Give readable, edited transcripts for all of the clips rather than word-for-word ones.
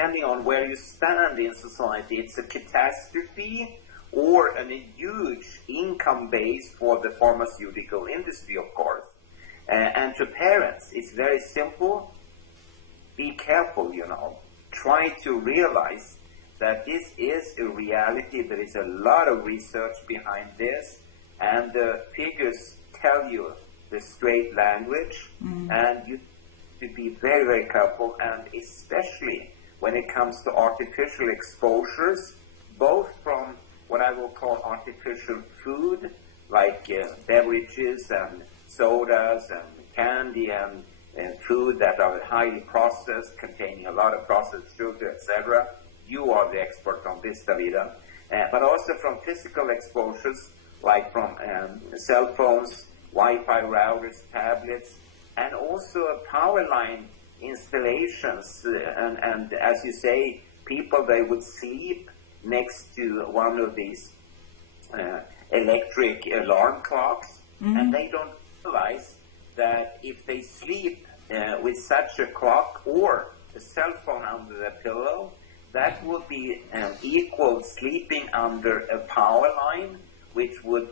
depending on where you stand in society, it's a catastrophe or a huge income base for the pharmaceutical industry, of course. And to parents, it's very simple. Be careful, you know. Try to realize that this is a reality. There is a lot of research behind this, and the figures tell you the straight language, and you should be very, very careful, and especially when it comes to artificial exposures, both from what I will call artificial food, like beverages and sodas and candy and food that are highly processed, containing a lot of processed sugar, etc. You are the expert on this, Davida. But also from physical exposures, like from cell phones, Wi-Fi routers, tablets, and also power line installations. And as you say, people, they would sleep next to one of these electric alarm clocks, and they don't realize that if they sleep with such a clock or a cell phone under the pillow, that would be equal sleeping under a power line, which would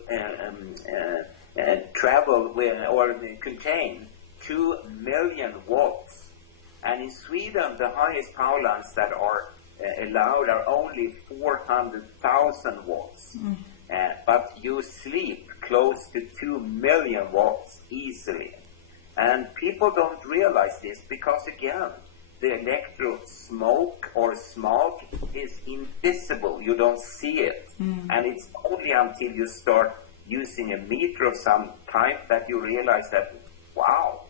travel with, or contain 2 million watts. And in Sweden, the highest power lines that are allowed are only 400,000 watts. But you sleep close to 2 million watts easily. And people don't realize this because, again, the electro smoke or smog is invisible. You don't see it. And it's only until you start using a meter of some type that you realize that, wow,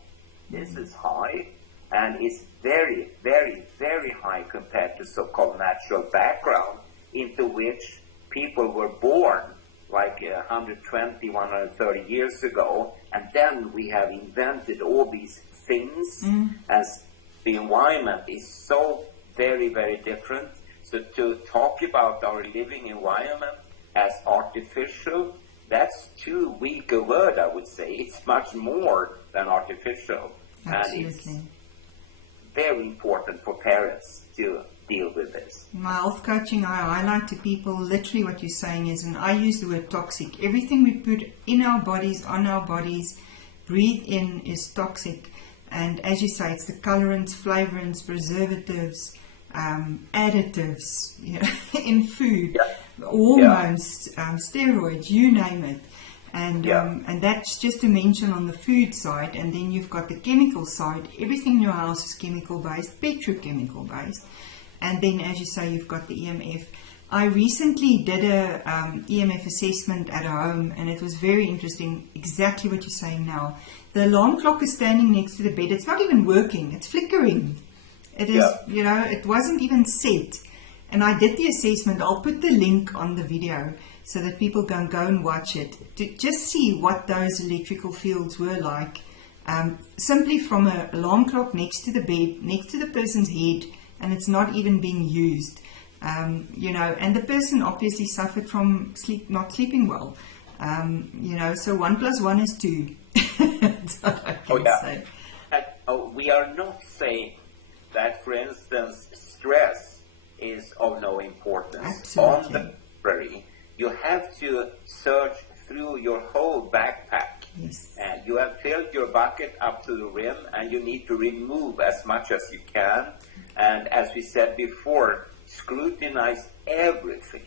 this is high. And it's very, very, very high compared to so-called natural background into which people were born like 120, 130 years ago. And then we have invented all these things as the environment is so very, very different. So to talk about our living environment as artificial, that's too weak a word, I would say. It's much more than artificial. Absolutely. And it's very important for parents to deal with this. My health coaching, I highlight to people literally what you're saying is, and I use the word toxic. Everything we put in our bodies, on our bodies, breathe in is toxic. And as you say, it's the colorants, flavorants, preservatives, additives, you know, in food, hormones, steroids, you name it. And that's just to mention on the food side. And then you've got the chemical side. Everything in your house is chemical based, petrochemical based. And then, as you say, you've got the EMF. I recently did a EMF assessment at home, and it was very interesting, exactly what you're saying now. The alarm clock is standing next to the bed. It's not even working. It's flickering. It is, you know, it wasn't even set. And I did the assessment. I'll put the link on the video so that people can go and watch it to just see what those electrical fields were like. Simply from an alarm clock next to the bed, next to the person's head, and it's not even being used. You know, and the person obviously suffered from not sleeping well. You know, so 1 + 1 is 2. That's what I can say. And, we are not saying that, for instance, stress is of no importance. Absolutely. On the contrary, you have to search through your whole backpack. Yes. And you have filled your bucket up to the rim, and you need to remove as much as you can. And as we said before, scrutinize everything.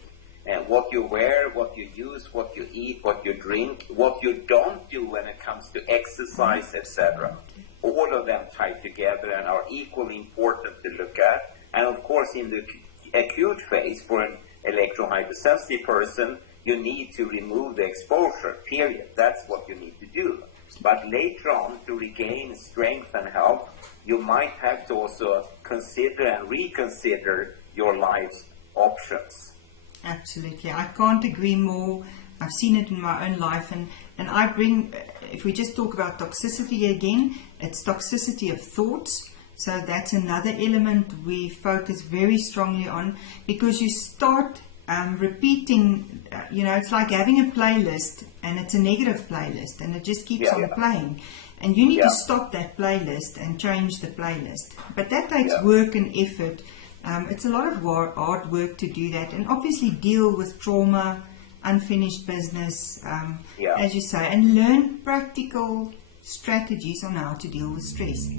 What you wear, what you use, what you eat, what you drink, what you don't do when it comes to exercise, etc. All of them tied together and are equally important to look at. And of course, in the acute phase for an electrohypersensitive person, you need to remove the exposure, period. That's what you need to do. But later on, to regain strength and health, you might have to also consider and reconsider your life's options. Absolutely. I can't agree more. I've seen it in my own life. And I bring, if we just talk about toxicity again, it's toxicity of thoughts. So that's another element we focus very strongly on, because you start repeating, you know, it's like having a playlist, and it's a negative playlist, and it just keeps on playing. And you need to stop that playlist and change the playlist. But that takes work and effort It's a lot of hard work to do that, and obviously deal with trauma, unfinished business, as you say, and learn practical strategies on how to deal with stress.